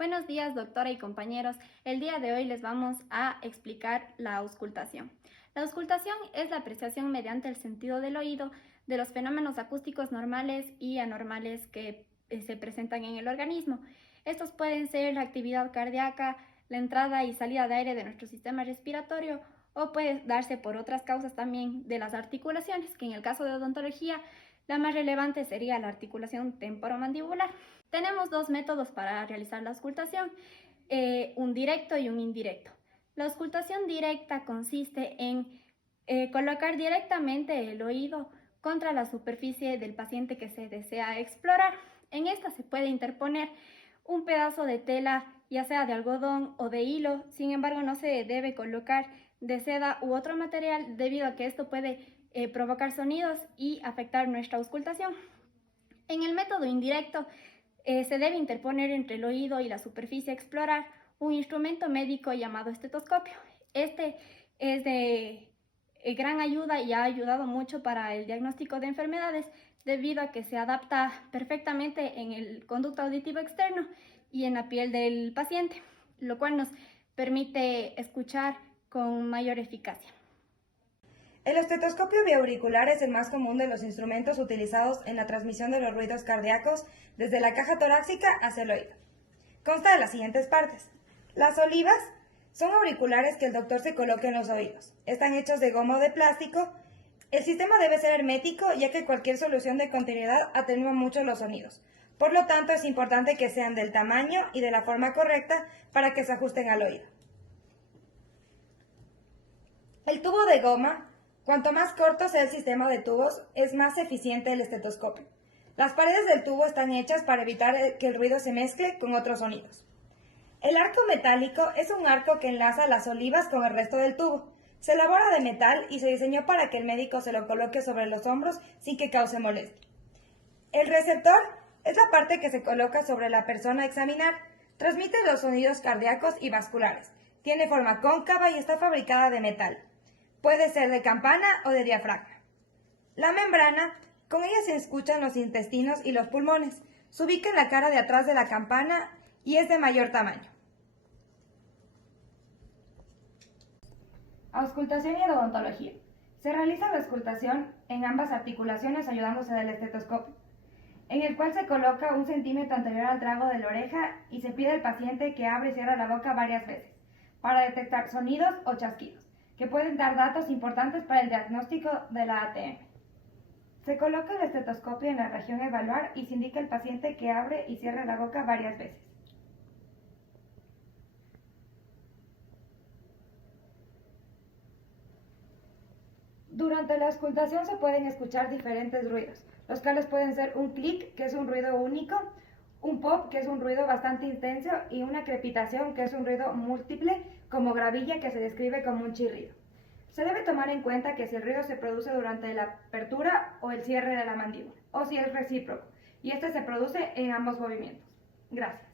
Buenos días, doctora y compañeros. El día de hoy les vamos a explicar la auscultación. La auscultación es la apreciación mediante el sentido del oído de los fenómenos acústicos normales y anormales que se presentan en el organismo. Estos pueden ser la actividad cardíaca, la entrada y salida de aire de nuestro sistema respiratorio, o puede darse por otras causas también de las articulaciones, que en el caso de odontología la más relevante sería la articulación temporomandibular. Tenemos dos métodos para realizar la auscultación, un directo y un indirecto. La auscultación directa consiste en colocar directamente el oído contra la superficie del paciente que se desea explorar. En esta se puede interponer un pedazo de tela, ya sea de algodón o de hilo. Sin embargo, no se debe colocar de seda u otro material debido a que esto puede provocar sonidos y afectar nuestra auscultación. En el método indirecto se debe interponer entre el oído y la superficie a explorar un instrumento médico llamado estetoscopio. Este es de gran ayuda y ha ayudado mucho para el diagnóstico de enfermedades debido a que se adapta perfectamente en el conducto auditivo externo y en la piel del paciente, lo cual nos permite escuchar con mayor eficacia. El estetoscopio biauricular es el más común de los instrumentos utilizados en la transmisión de los ruidos cardíacos desde la caja torácica hacia el oído. Consta de las siguientes partes. Las olivas son auriculares que el doctor se coloca en los oídos. Están hechos de goma o de plástico. El sistema debe ser hermético, ya que cualquier solución de continuidad atenúa mucho los sonidos. Por lo tanto, es importante que sean del tamaño y de la forma correcta para que se ajusten al oído. El tubo de goma. Cuanto más corto sea el sistema de tubos, es más eficiente el estetoscopio. Las paredes del tubo están hechas para evitar que el ruido se mezcle con otros sonidos. El arco metálico es un arco que enlaza las olivas con el resto del tubo. Se elabora de metal y se diseñó para que el médico se lo coloque sobre los hombros sin que cause molestia. El receptor es la parte que se coloca sobre la persona a examinar. Transmite los sonidos cardíacos y vasculares. Tiene forma cóncava y está fabricada de metal. Puede ser de campana o de diafragma. La membrana, con ella se escuchan los intestinos y los pulmones. Se ubica en la cara de atrás de la campana y es de mayor tamaño. Auscultación y odontología. Se realiza la auscultación en ambas articulaciones ayudándose del estetoscopio, en el cual se coloca 1 centímetro anterior al trago de la oreja y se pide al paciente que abra y cierre la boca varias veces para detectar sonidos o chasquidos, que pueden dar datos importantes para el diagnóstico de la ATM. Se coloca el estetoscopio en la región evaluar y se indica al paciente que abre y cierre la boca varias veces. Durante la auscultación se pueden escuchar diferentes ruidos, los cuales pueden ser un clic, que es un ruido único, un pop, que es un ruido bastante intenso, y una crepitación, que es un ruido múltiple, como gravilla, que se describe como un chirrido. Se debe tomar en cuenta que si el ruido se produce durante la apertura o el cierre de la mandíbula, o si es recíproco, y este se produce en ambos movimientos. Gracias.